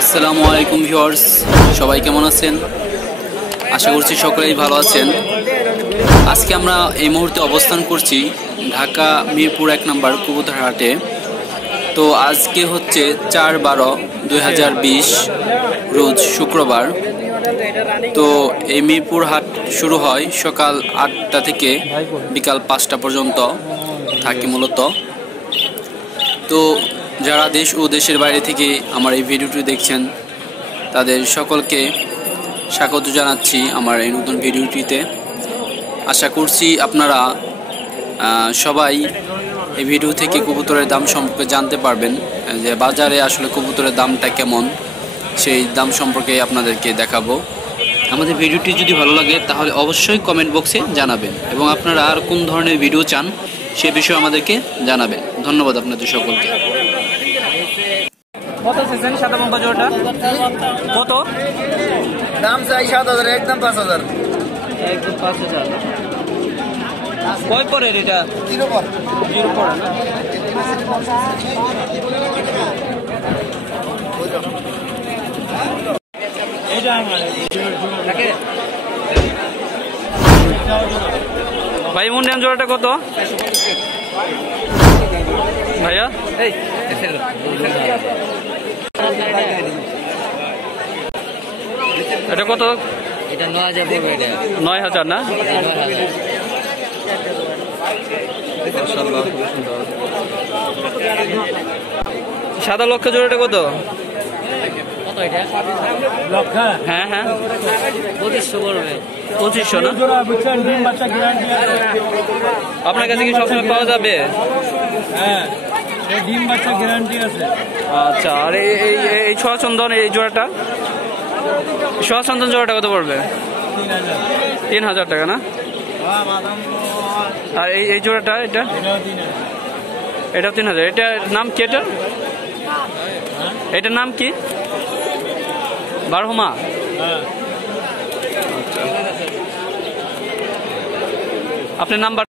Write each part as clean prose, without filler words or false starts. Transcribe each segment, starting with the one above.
আসসালামু আলাইকুম ভিউয়ার্স, সবাই কেমন আছেন? আশা করছি সকলেই ভালো আছেন। আজকে আমরা এই মুহূর্তে অবস্থান করছি ঢাকা মিরপুর 1 নম্বর কবুতর হাটে। তো আজকে হচ্ছে 4/12/2020 রোজ শুক্রবার। তো এই মিরপুর হাট শুরু হয় সকাল 8টা থেকে বিকাল 5টা পর্যন্ত থাকে মূলত। তো যারা দেশ ও দেশের বাইরে থেকে আমার এই ভিডিওটি দেখছেন তাদের সকলকে স্বাগত জানাচ্ছি আমার এই নতুন ভিডিওটিতে। আশা করছি আপনারা সবাই এই ভিডিও থেকে কবুতরের দাম সম্পর্কে জানতে পারবেন, যে বাজারে আসলে কবুতরের দামটা কেমন সেই দাম সম্পর্কে আপনাদেরকে দেখাবো। আমাদের ভিডিওটি যদি ভালো লাগে তাহলে অবশ্যই কমেন্ট বক্সে জানাবেন, এবং আপনারা আর কোন ধরনের ভিডিও চান সে বিষয়ে আমাদেরকে জানাবেন। ধন্যবাদ আপনাদের সকলকে। কত চাইছেন সাদা লঙ্কা জোড়াটা? কত দাম চাই? 7,000, একদম 5,000। একদম 5,000। কয় পরে এটা? 0 পর। 0 পরে না? ভাই মুন্ডিয়ান জোড়াটা কত ভাইয়া? এটা কত? এটা 9,000 পড়বে। এটা 9,000 না? সাদা লক্ষ্য জোড়াটা কত? কত এটা? হ্যাঁ হ্যাঁ 2500 পড়বে। 2500 না? আপনার কাছে কি সবসময় পাওয়া যাবে? হ্যাঁ, ডিম বাচ্চা গ্যারান্টি আছে। আচ্ছা, আর এই সোয়াচন্দন এই জোড়াটা, সোয়াচন্দন জোড়াটা কত পড়বে? 3,000 টাকা না? আর এই জোড়াটা এটা? এটাও 3,000। এটার নাম কি? এটার নাম কি? বারহুমা। আপনার নাম্বার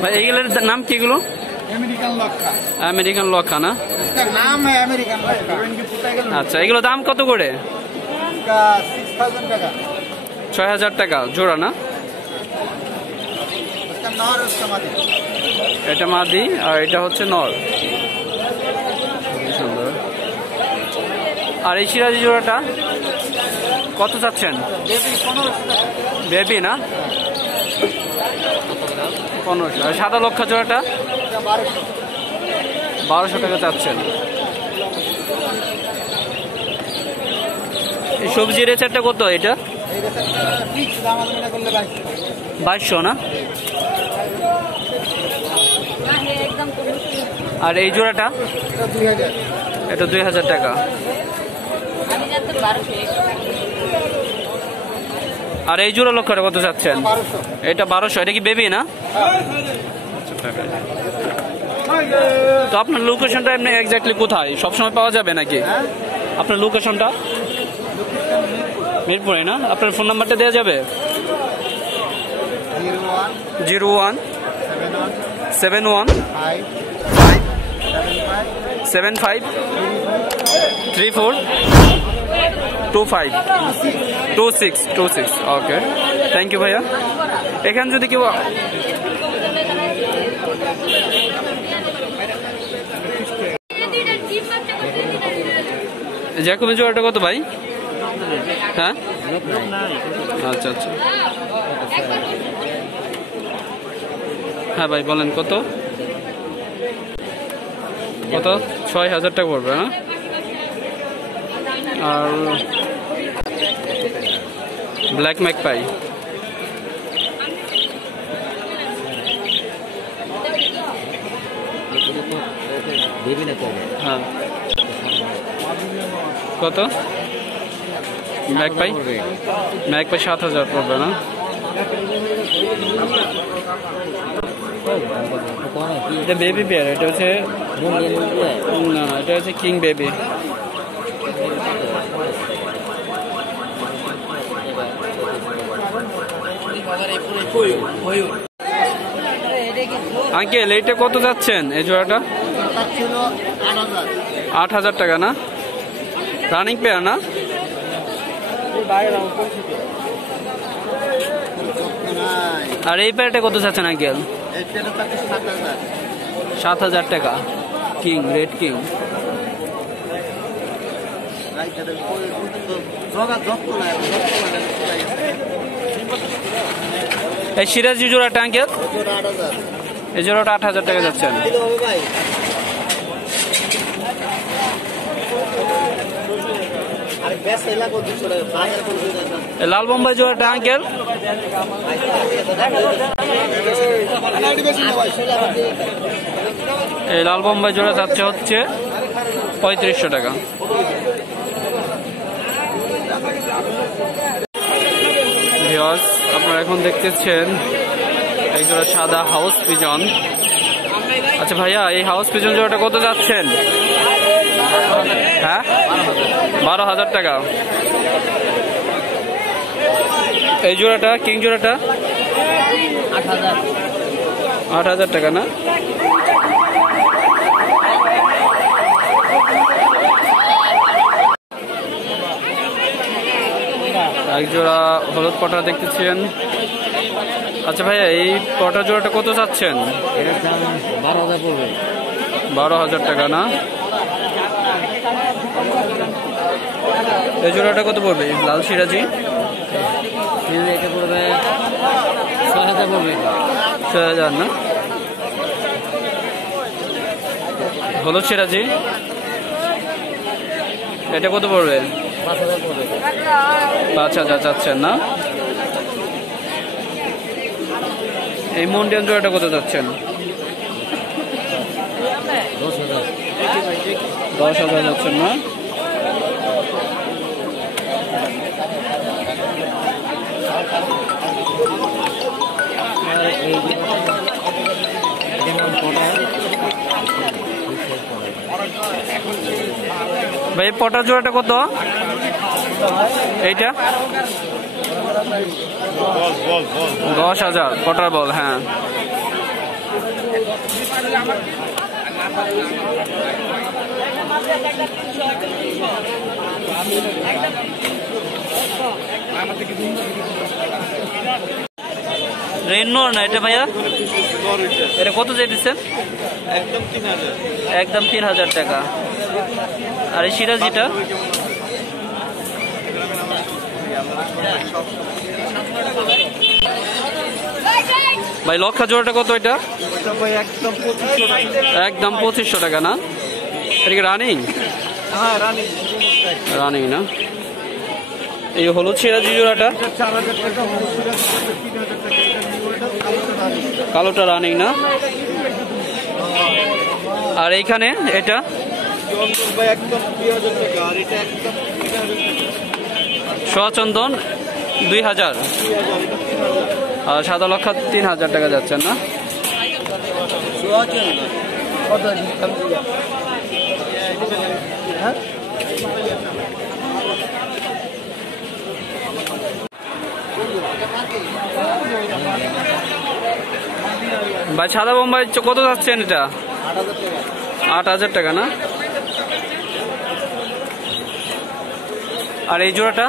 ভাই? এইগুলোর নাম কি? এগুলো আমেরিকান লক্ষা না? আচ্ছা, এগুলো দাম কত করে? 6,000 টাকা জোড়া না? এটা মাদি আর এটা হচ্ছে নর। সুন্দর। আর এই সিরাজি জোড়াটা কত চাচ্ছেন? বেবি না? 1500। আর সাদা লক্ষা জোড়াটা 1200 টাকা চাচ্ছেন। এই সবজির রেচারটা কত? এটা 2200 না? আর এই জোড়াটা? এটা 2,000 টাকা। আর এই জোড়া লক্ষটা কত চাচ্ছেন? এটা 1200। এটা কি বেবি না? তো আপনার লোকেশনটা এমনি এক্স্যাক্টলি কোথায়? সবসময় পাওয়া যাবে নাকি? আপনার লোকেশনটা মিরপুরে না? আপনার ফোন নাম্বারটা দেওয়া যাবে? 01717534252626। ওকে, থ্যাংক ইউ ভাইয়া। এখানে যদি কেউ জ্যাকোবের জোড়াটা কত ভাই? হ্যাঁ, আচ্ছা আচ্ছা। হ্যাঁ ভাই বলেন কত? 6,000 টাকা পড়বে না? আর ব্ল্যাক ম্যাকপাই হ্যাঁ কত? ম্যাকপাই 7,000 পড়বে না? এটা বেবি পেয়ার। এটা হচ্ছে না, এটা হচ্ছে কিং বেবি। আঙ্কেল এইটা কত যাচ্ছেন এই জোড়াটা? ছিল 8,000। 8,000 টাকা না? রানিং পেয়ার না? আর এই পেয়ারটা কত যাচ্ছেন আঙ্কেল? এই পেয়ারটা থাকে 7,000। 7,000 টাকা। King, red king. এই সিরাজি জোড়াটা আঙ্কেল? এই জোড়াটা 8,000 টাকা যাচ্ছেন। লাল বোম্বাই জোড়াটা আঙ্কেল? এই লাল বোম্বাই জোড়া যাচ্ছে হচ্ছে 3500 টাকা। ভিউয়ার্স, আপনারা এখন দেখতেছেন এই জোড়া সাদা হাউস পিজন। আচ্ছা ভাইয়া, এই হাউস পিজন জোড়াটা কত যাচ্ছেন? হ্যাঁ, 12,000 টাকা। এই জোড়াটা কিং জোড়াটা 8,000 টাকা না? এক জোড়া হলুদ পটা দেখতেছেন। আচ্ছা ভাইয়া, এই পটা জোড়াটা কত চাচ্ছেন? এটার দাম 12,000 পড়বে। 12,000 টাকা না? এই জোড়াটা কত পড়বে লাল সিরাজি? এটা পড়বে 6,000 পড়বে। 6,000 না? হলুদ সিরাজি এটা কত পড়বে? 5,000 পড়বে। 5,000 চাচ্ছেন না? এই মন্ডিয়ান জোড়াটা কত যাচ্ছেন? 10,000। 10,000 যাচ্ছেন না? ভাই পটার জোড়াটা কত? এইটা 10,000 পটার বল। হ্যাঁ, রেননোর না এটা ভাইয়া? এটা কত চাইতেছেন? একদম 3,000 টাকা। আর এই সিরাজিটা? ভাই লক্ষা জোড়াটা কত এটা? একদম 2,500 টাকা না? এটা কি রানিং? রানিং না? এই হলুদ সিরাজি জোড়াটা? কালোটা রানিং না? আর এইখানে এটা সোয়াচন্দন 2,000 আর সাদা লক্ষা 3,000 টাকা যাচ্ছেন না? ভাই সাদা বোম্বাই কত যাচ্ছেন এটা? 8,000 টাকা না? আর এই জোড়াটা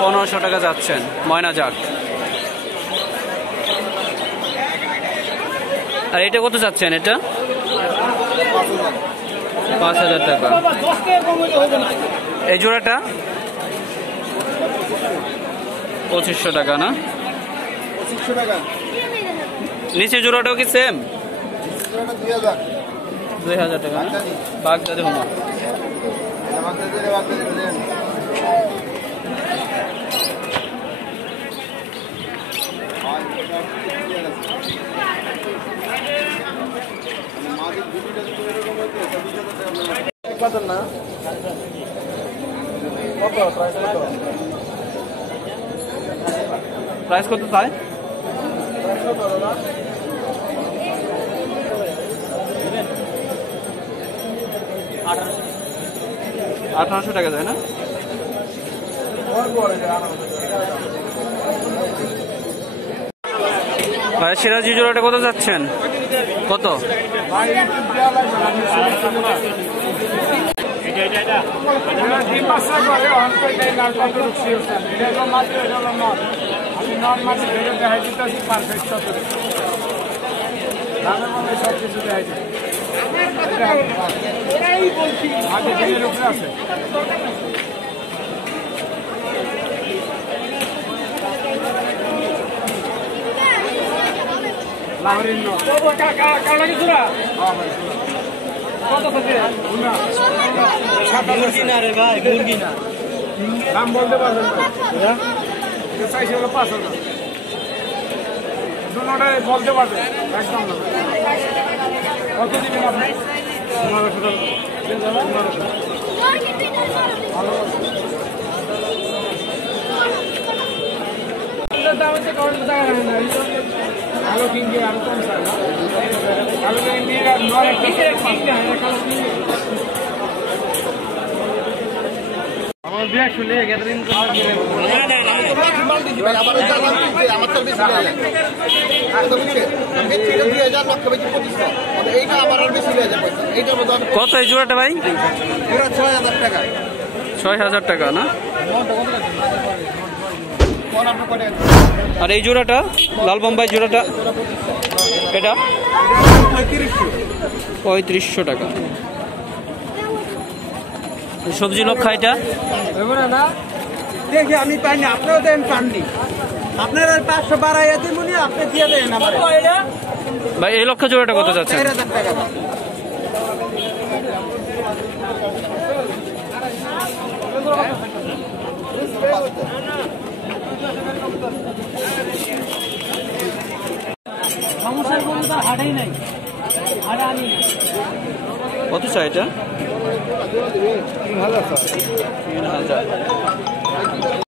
1500 টাকা যাচ্ছেন ময়না জাত। আর এটা কত যাচ্ছেন? এটা 5,000 টাকা। এই জোড়াটা 2,500 টাকা না? নিচে জোড়াটাও কি সেম? 2,000 টাকা না? বাগদাদি হোমা। প্রাইস কত চাই? 1800 টাকা যায় না? ভাই সিরাজি জোড়াটা কত যাচ্ছেন? কত? দাম বলতে পারবেন না, চাইছে হলো 5,000, দুটাই বলতে পারবেন একদম না। কত দিবেন আপনি? 1500 টাকা। দাম হচ্ছে কত টাকা রাখেন না, আলো কিনবে আরো কম স্যার, আলো কিনবে আর নয় একটা কিনতে হয় না, কালো কিনবে। আমার বিয়া শুনে গ্যাদারিং আমার তো বেশি হয়ে যায়, তো বুঝছে আমি 2000 লক্ষ বেশি 2500, এইটা আমার আর বেশি হয়ে যাবে, এইটার মধ্যে কত এই জোড়াটা ভাই? পুরো 6000 টাকা। 6000 টাকা না? কোন আপনি করে আর এই জোড়াটা লাল বোম্বাই জোড়াটা এটা 3500 টাকা। সবজি লক্ষা এটা না দেখি আমি পাইনি, আপনারও দেন পাননি, আপনার 500 বাড়াইয়া দিন মনে আপনি দিয়ে দেন আমার ভাই এই লক্ষা জোড়াটা কত যাচ্ছে? 4000 টাকা। কত চাই এটা? 3000।